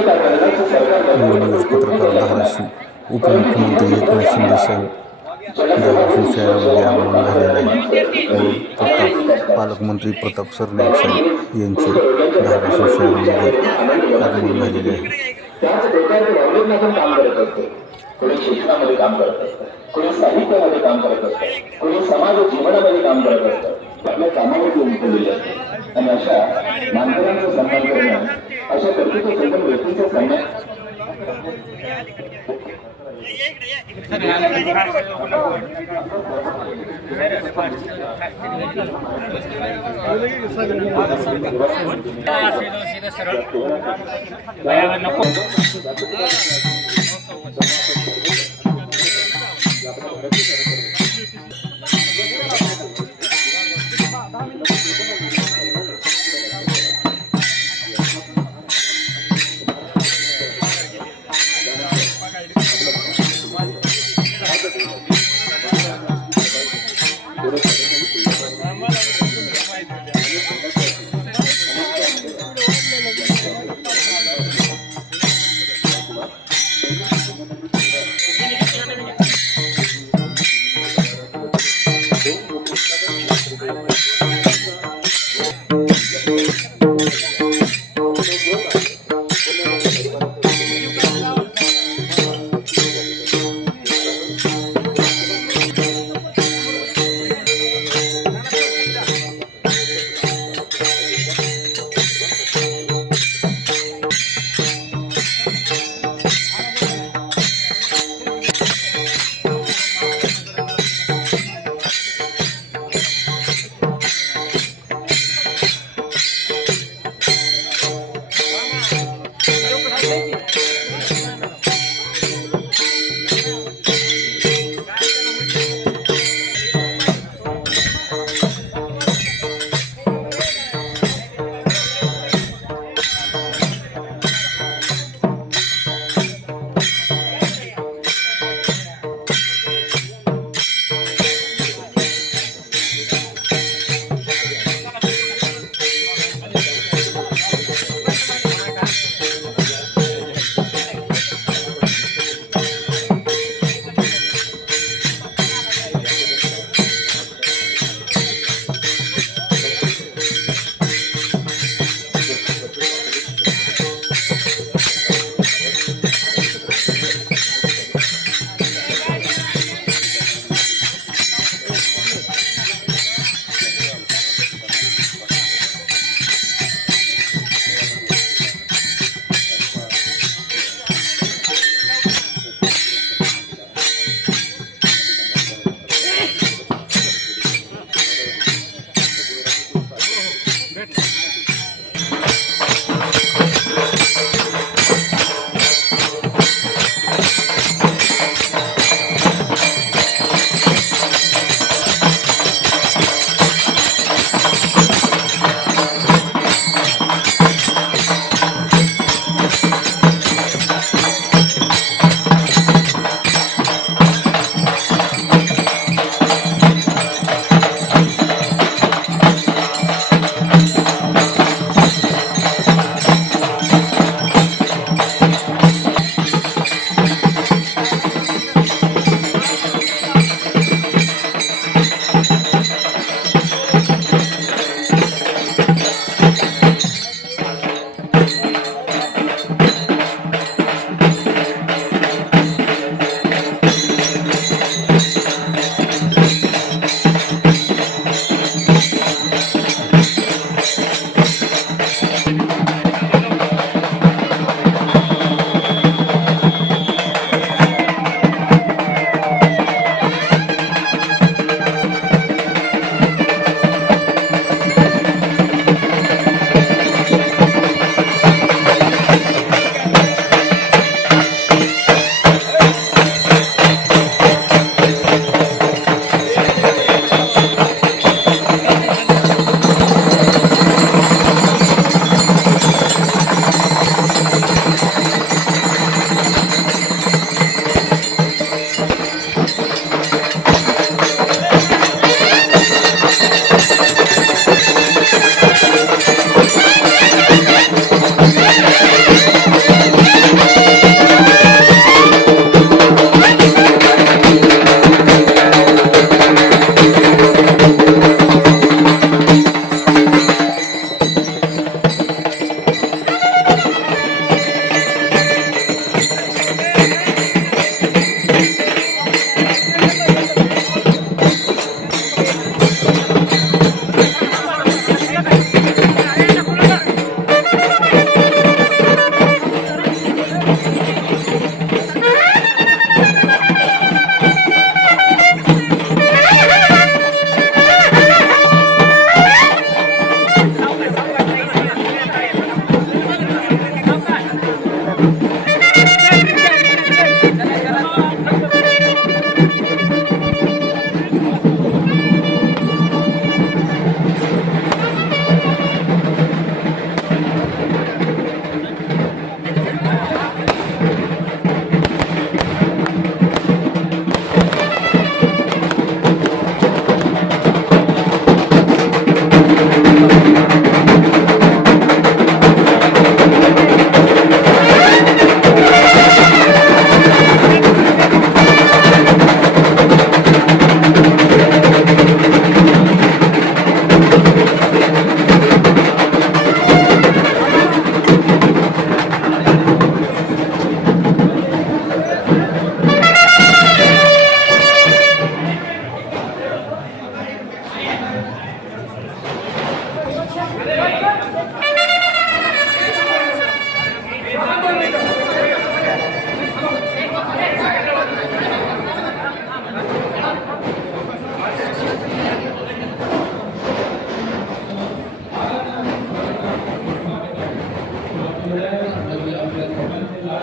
News पत्रकार धाराशिव. उपमुख्यमंत्री एकनाथ शिंदे साहेब धाराशिव शहरामध्ये आगमन झालेले आहे व पालकमंत्री प्रताप सरनाईक साहेब यांचे धाराशिव शहरामध्ये आगमन झालेले आहे. कोणी शिक्षणामध्ये काम करत असतं, कोणी साहित्यामध्ये काम करत असतं, कोणी समाज जीवनामध्ये काम करत असतं, आपल्या कामामध्ये उमटलेले असते. आणि अशा मानकऱ्यांचा सन्मान करणं, अशा कर्तृत्वसंपन्न व्यक्तींचा सन्मान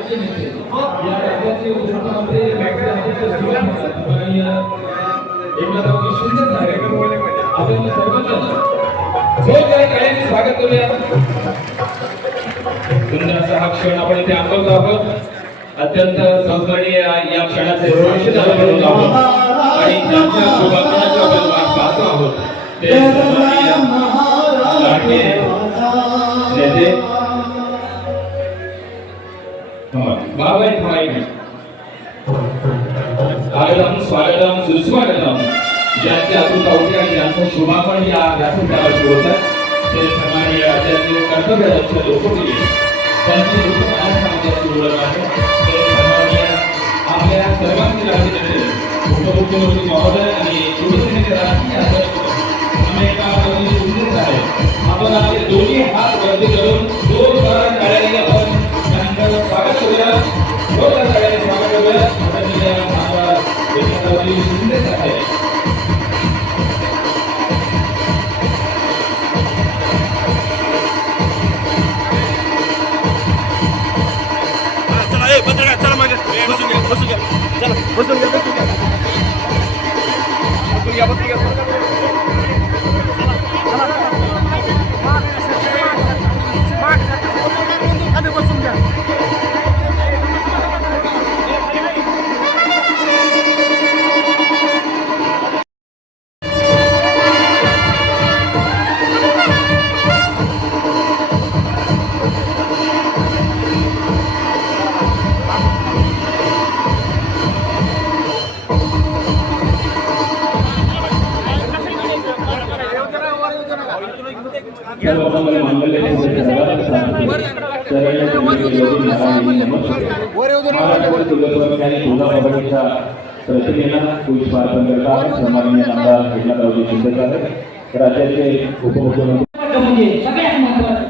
राज्याचे नेते या राज्याचे उपमुख्यमंत्री एकनाथराव शिंदे साहेब आपण सर्वजण जोरदार टाळ्यांनी स्वागत करूया. सुंदर असा हा क्षण आपण इथे अनुभवतो आहोत. अत्यंत संस्मरणीय या क्षणाचे साक्षीदार बनून आहोत आणि ज्यांच्या शुभाकांक्षाची आपण वाट पाहतो आहोत ते सन्माननीय लाडके नेते स्वागतम स्वागतम सुस्वागतम ज्यांच्या आतून होते आणि ज्यांचं शुभापण या व्यासपीठावर होतं ते सन्माननीय राज्याचे कर्तव्यदक्ष लोकप्रिय त्यांची लोकमान्यतेची ओळख आहे. ते सन्माननीय आपल्या सर्वांचे राज्य नेते उपमुख्यमंत्री महोदय आणि शिवसेनेचे राष्ट्रीय अध्यक्ष अमेरिका शिंदे साहेब आपण आपले दोन्ही हात वरती करून जोरदार टाळ्यांनी आपण त्यांचं स्वागत करूया. जोरदार टाळ्यांनी स्वागत करूया. आदरणीय आमदार एकनाथराव शिंदे साहेब. राज्याचे उपमुख्यमंत्री सगळ्यात महत्वाचं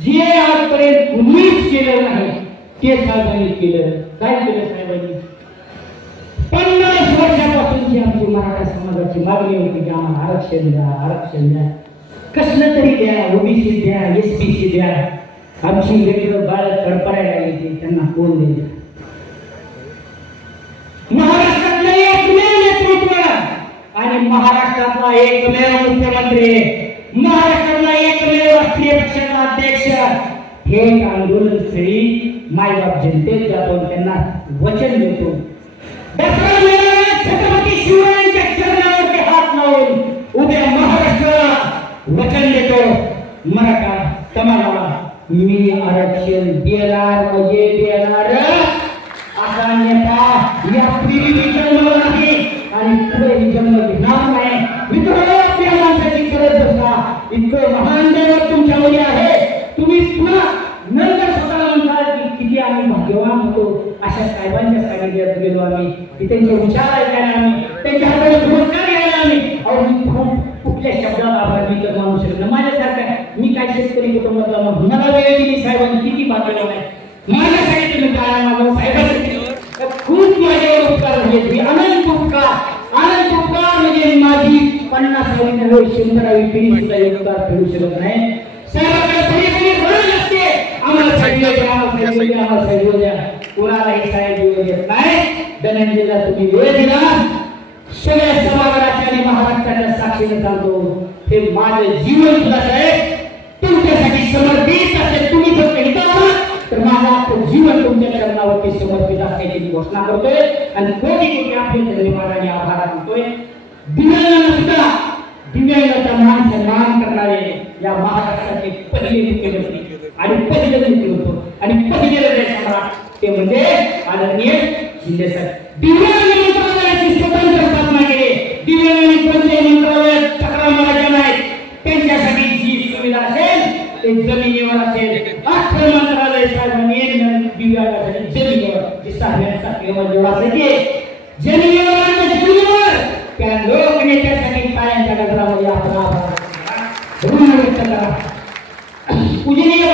जे आजपर्यंत कुणीच केलं नाही ते साहेबांनी केलं. काय केलं साहेबांनी? 50 वर्षापासूनची आमची मराठा समाजाची मागणी होती की आम्हाला आरक्षण द्या, आरक्षण द्या, कसलं तरी द्या, ओबीसी द्या, एसबीसी द्या. आमची लेकरं बाळ तडपडायला लागली, त्यांना कोण देईल? महाराष्ट्रातलं एकमेव नेतृत्व आणि महाराष्ट्रातला एकमेव मुख्यमंत्री, महाराष्ट्रातला एकमेव राष्ट्रीय पक्षाचा अध्यक्ष थेट आंदोलन स्थळी मायबाप जनतेत आपण त्यांना वचन देतो. छत्रपती शिवरायांच्या चरणावरती हात लावून उद्या महाराष्ट्राला वचन देतो, मराठा समाजाला मी आरक्षण देणार म्हणजे देणार. असा नेता या पिढीने जन्मला नाही आणि पुढे जन्म घेणार नाही. मित्रांनो, आपल्या माणसाची गरज बसा. इतकं महान दैवत तुमच्यामध्ये आहे. तुम्ही पुन्हा नंतर स्वतःला म्हणता की किती आम्ही भाग्यवान होतो. अशा साहेबांच्या सानिध्यात गेलो आम्ही, की त्यांचे विचार ऐकायला आम्ही, त्यांच्या हाताने पुरस्कार घ्यायला आम्ही. कुठल्या शब्दात आभार मी तर मानू शकत नाही. माझ्यासारखं मी काय शेतकरी कुटुंबातला मला वेळ दिली साहेबांनी, किती भाग्यवान आहे. माझ्यासाठी तुम्ही काय माझा साहेबांसाठी खूप माझ्यावर उपकार झाले. अनंत उपकार, अनंत उपकार म्हणजे माझी 50वी नव्हे 100वी पिढी सुद्धा उपकार फेडू शकत नाही. साहेबांकडे सगळी गरज असते. आम्हाला सांगितलं द्या, आम्हाला सांगितलं द्या, कोणालाही साहेब वेळ देत नाही. धनंजयला तुम्ही वेळ दिला. सगळ्या सभागृहाच्या आणि महाराष्ट्राच्या साक्षीने सांगतो, हे माझं जीवन सुद्धा साहेब तुमच्यासाठी समर्पित असेल. तुम्ही जर कहता तर माझं जीवन तुमच्या चरणावरती समर्पित असल्याची घोषणा करतोय आणि कोटी कोटी आपले धन्यवाद आणि आभार मानतोय. दिव्यांगांना सुद्धा दिव्यांगाचा मान सन्मान करणारे या महाराष्ट्राचे पहिले मुख्यमंत्री आणि पहिले मंत्री होतो आणि पहिले सम्राट ते म्हणजे आदरणीय शिंदे साहेब. दिव्यांग मंत्रालयाची स्वतंत्र स्थापना केली. दिव्यांग कोणत्याही मंत्रालयात चक्रा मारायच्या नाहीत. त्यांच्यासाठी जी सुविधा असेल ते जमिनीवर असेल. अख्खं मंत्रालय साहेबांनी दिव्यांगासाठी जमिनीवर जी 6व्या जेवढा असायचे जमिनीवर आणि जमिनीवर त्या लोकनेत्यासाठी टाळ्यांच्या गजरामध्ये आपण आभार व्यक्त करा. पूजनीय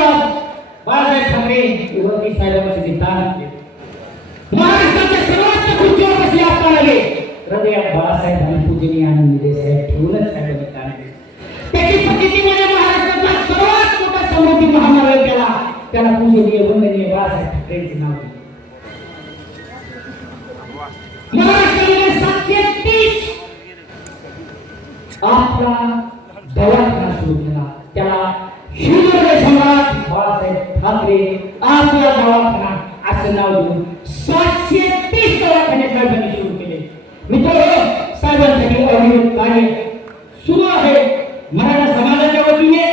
बाळासाहेब ठाकरे वरती साहेबांचे स्थान महाराष्ट्राच्या सर्वात खुर्चीवर बसले असताना हृदयात बाळासाहेब आणि पूजनीय आनंदी साहेब ठेवूनच साहेबांनी स्थान दिले. त्याची प्रचितीमध्ये महाराष्ट्रातला सर्वात मोठा समृद्धी महामार्ग केला, त्याला पूजनीय वंदनीय बाळासाहेब ठाकरेंचे नाव दिले. आपला दवाखाना सुरू केला. त्याला हिंदुत्व सम्राट बाळासाहेब ठाकरे आपला दवाखाना असं नाव देऊन 730 दवाखाने साहेबांनी सुरू केले. मित्रांनो, साहेबांसाठी अविरत कार्य सुरू आहे. मराठा समाजाच्या वतीने,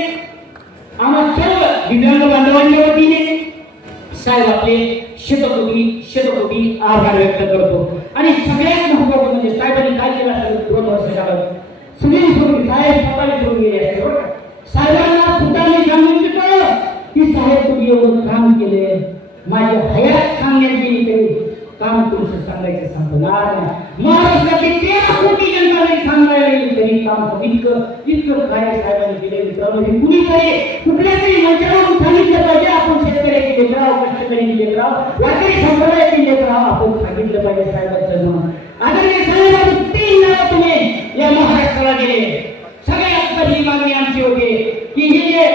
आम्हा सर्व दिव्यांग बांधवांच्या वतीने साहेब आपले शतकोटी आभार व्यक्त करतो. आणि सगळ्यात महत्त्वाचं म्हणजे साहेबांनी काय केलं असेल 2 वर्ष झालं सगळी सोडून साहेब स्वतःला सोडून गेले असते बरं का. साहेबांना सुद्धा मी सांगून देतो की साहेब तुम्ही एवढं काम केले, माझ्या हयात सांगण्यात गेली तरी काम तुमचं सांगायचं संपणार नाही. महाराष्ट्रातील 13 कोटी जनता नाही सांगायला गेली तरी काम इतकं काय साहेबांनी केले. मित्रांनो, हे कुणीतरी कुठल्या तरी मंचावरून सांगितलं पाहिजे आपण शेतकऱ्याची लेकराव, कष्टकरी लेकराव, वारकरी संप्रदायाची लेकराव आपण सांगितलं पाहिजे साहेबांचं नाव. आदरणीय साहेबांनी 3 नाव तुम्ही या महाराष्ट्राला दिले. सगळ्यात पहिली मागणी आमची होती की हे जे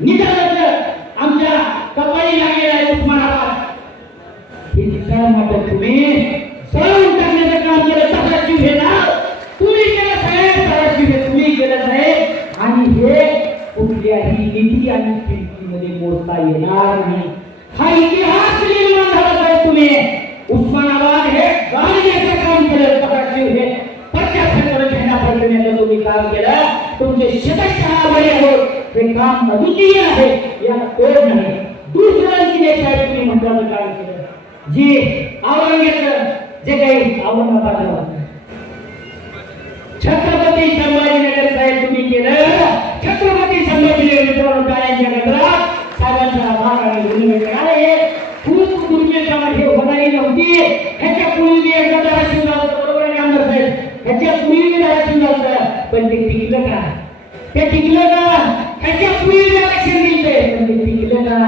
निधनाचं आमच्या कपाळी लागलेलं आहे उस्मानाबाद, हे निधनामध्ये तुम्ही सळून टाकण्याचं काम केलं. तसाची भेदा तुम्ही केलं साहेब, तसाची भेद तुम्ही केलं साहेब. आणि हे कुठल्याही निधी आणि किमतीमध्ये मोजता येणार नाही. हा इतिहास निर्माण झाला साहेब. तुम्ही उस्मानाबाद हे गाडीचं काम केलं. तसाची हे 75 झेंडा फडकण्याचं तुम्ही काम केलं. तुमचे शतशः बळे आहोत. हे काम अद्वितीय आहे, याला तोड नाही. दुसरं साहेब तुम्ही महत्वाचं काम केलं. जे औरंगजेबाचं जे काही औरंगाबादला होतं, छत्रपती संभाजीनगर साहेब तुम्ही केलं. छत्रपती संभाजीनगर टाळ्यांच्या गजरात साहेबांचा आभार आणि धन्यवाद. अरे खूप पूर्वी समाज होणारी नव्हती. ह्याच्या पूर्वी एकदा धाराशिव झालं बरोबर आहे आमदार साहेब, ह्याच्या पूर्वी धाराशिव झालं पण ते टिकलं का? ते टिकलं का? ह्याच्या पूर्वी आरक्षण दिलं पण ते टिकलं का?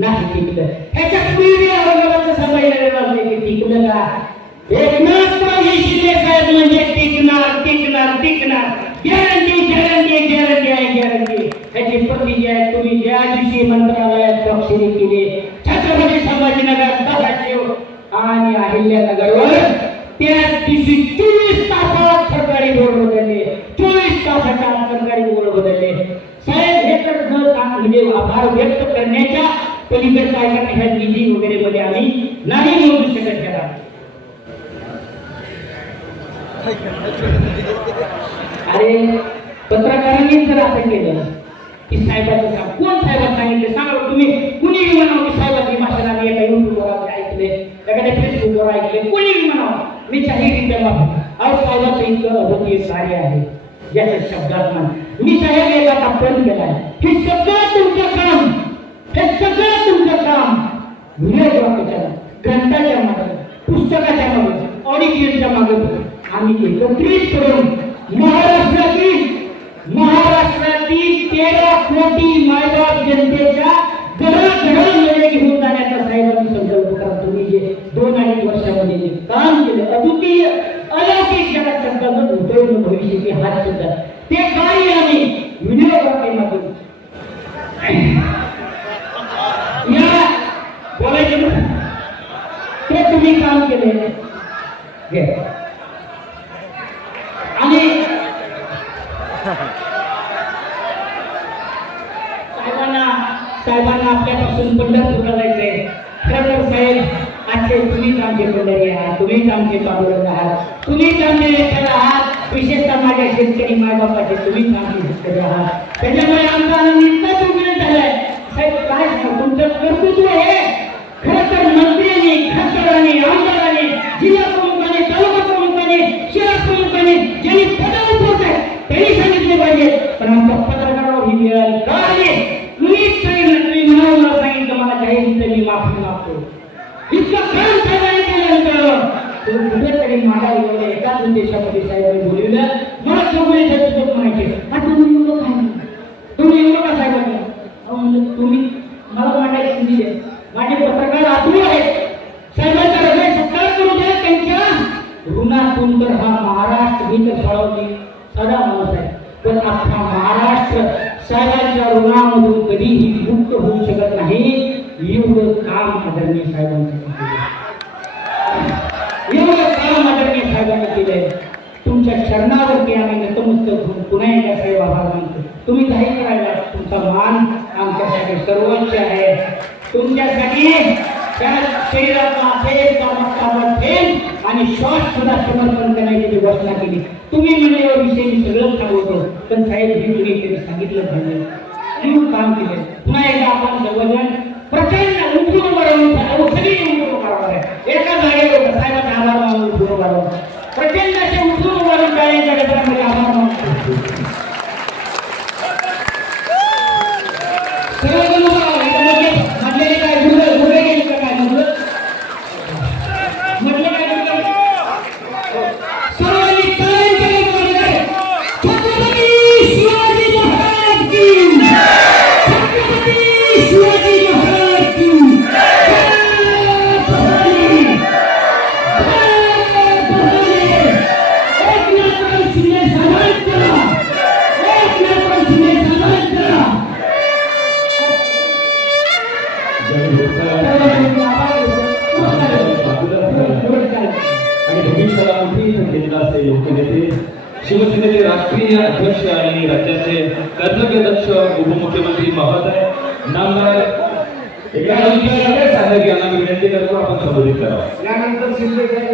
नाही टिकलं. ह्याच्या पूर्वी औरंगाबादचं संभाजीनगर ते टिकलं का? एकनाथ शिंदे साहेब म्हणजे टिकणार टिकणार टिकणार, गॅरंटी गॅरंटी गॅरंटी आहे गॅरंटी. ह्याची प्रती आहे तुम्ही ज्या दिवशी मंत्रालयात स्वाक्षरी केली छत्रपती संभाजीनगर, धाराशिव आणि अहिल्यानगरवर, त्या दिवशी 24 तासात सरकारी बोर्ड बदलले. 24 तासाच्या सरकारी बोर्ड बदलले. साहेब हे तर म्हणजे आभार व्यक्त करण्याच्या पलीकडे काय करणे ह्या निधी वगैरे मध्ये आम्ही नाही निवडू शकत. त्याला अरे पत्रकारांनी जर असं केलं की साहेबांचं काम कोण साहेबांनी सांगितलं सांगा तुम्ही. कुणीही म्हणावं की साहेबांची भाषण आम्ही एका युट्यूबवर ऐकले, एखाद्या फेसबुकवर ऐकले, कुणीही म्हणावं, मी जाहीररित्या वापरतो. अहो साहेबांचं इतकं अद्वितीय कार्य आहे ज्याच्या शब्दात मान. मी साहेब एक आता प्रयत्न केलाय. हे सगळं तुमचं काम, हे सगळं तुमचं काम विनयवाक्याच्या ग्रंथाच्या मागे, पुस्तकाच्या मागे, ऑडिटियनच्या मागे आम्ही एकत्रित करून महाराष्ट्रातील 13 कोटी मायबाप जनतेच्या घराघरामध्ये घेऊन जाण्याचा साहेबांनी संकल्प करा. तुम्ही जे 2-2.5 वर्षामध्ये जे काम केलं अद्वितीय अलौकिक जगात शब्दात उदयन भविष्याची हात सुद्धा ते कार्य आम्ही विनयवाक्यामधून या बोलायचं ते तुम्ही काम केले. आणि साहेबांना आपल्यापासून पंढरपूरला जायचंय. खरं तर साहेब आजचे तुम्हीच आमचे पंढरी आहात, तुम्हीच आमचे पांडुरंग आहात, तुम्हीच आमचे लेखक आहात. विशेषतः माझ्या शेतकरी मायबापाचे तुम्हीच आमचे शेतकरी आहात. त्याच्यामुळे आमचा आनंद इतका दुर्मिळ झालाय. साहेब काय सांगू तुमचं कर्तृत्व हे खरं तर मंत्र्यांनी, खासदारांनी, आमदारांनी, जिल्हा प्रमुखांनी, तालुका प्रमुखांनी, शहर प्रमुखांनी ज्यांनी पदं उठवत आहेत त्यांनी सांगितले पाहिजे. पण आमच्या पत्रकारावर ही वेळ आली का आली? तुम्हीच सांगितलं, तुम्ही म्हणावं सांगितलं मला जाहीर मी माफी मागतो. इतकं काम साहेबांनी केल्यानंतर कुठेतरी माझ्या एकाच उद्देशामध्ये साहेबांनी बोलवलं. मला सगळे त्याचं म्हणायचे आता तुम्ही एवढं काय तुम्ही एवढं का साहेबांनी म्हणजे तुम्ही मला मांडायची संधी द्या. माझे पत्रकार आतुर आहेत. साहेबांचा हृदय सत्कार करू द्या. त्यांच्या ऋणातून तर हा महाराष्ट्र मी तर सळवली सदा माणूस आहे, पण अख्खा महाराष्ट्र साहेबांच्या ऋणामधून कधीही मुक्त होऊ शकत नाही. एवढं काम आदरणीय साहेबांनी केलं, एवढं काम आदरणीय साहेबांनी केलंय. तुमच्या चरणावरती आम्ही नतमस्तक घेऊन पुन्हा एकदा साहेब आभार मानतो. तुम्ही जाहीर करायला तुमचा मान आमच्यासाठी सर्वोच्च आहे. तुमच्यासाठी त्या शरीरातला थेंब आणि श्वास सुद्धा समर्पण करण्याची जी घोषणा केली. तुम्ही म्हणजे या विषयी मी सगळं सांगतो, पण साहेब हे तुम्ही तरी सांगितलं पाहिजे म्हणून काम केलं. पुन्हा एकदा आपण सर्वजण प्रचंड उठून उभं राहून सगळी उठून उभं राहणार आहे. एका जागेवर साहेबांचा आभार मानून उठून उभं राहून प्रचंड असे उठून उभं राहून टाळ्यांच्या गजरामध्ये आभार मानतो. सर्वजण उभं राहा. म्हटलेले काय गुडघे गेले का काय म्हटलं काय सर्वांनी टाळ्यांच्या गजरामध्ये छत्रपती शिवाजी महाराज की छत्रपती शिवाजी महाराज की आणि भविष्याला मोठी संख्येने असते योग्य नेते शिवसेनेचे राष्ट्रीय अध्यक्ष आणि राज्याचे कर्तव्यदक्ष उपमुख्यमंत्री महोदय नामदार एकनाथजी साहेब यांना मी विनंती करतो आपण संबोधित करावं. यानंतर शिंदे साहेब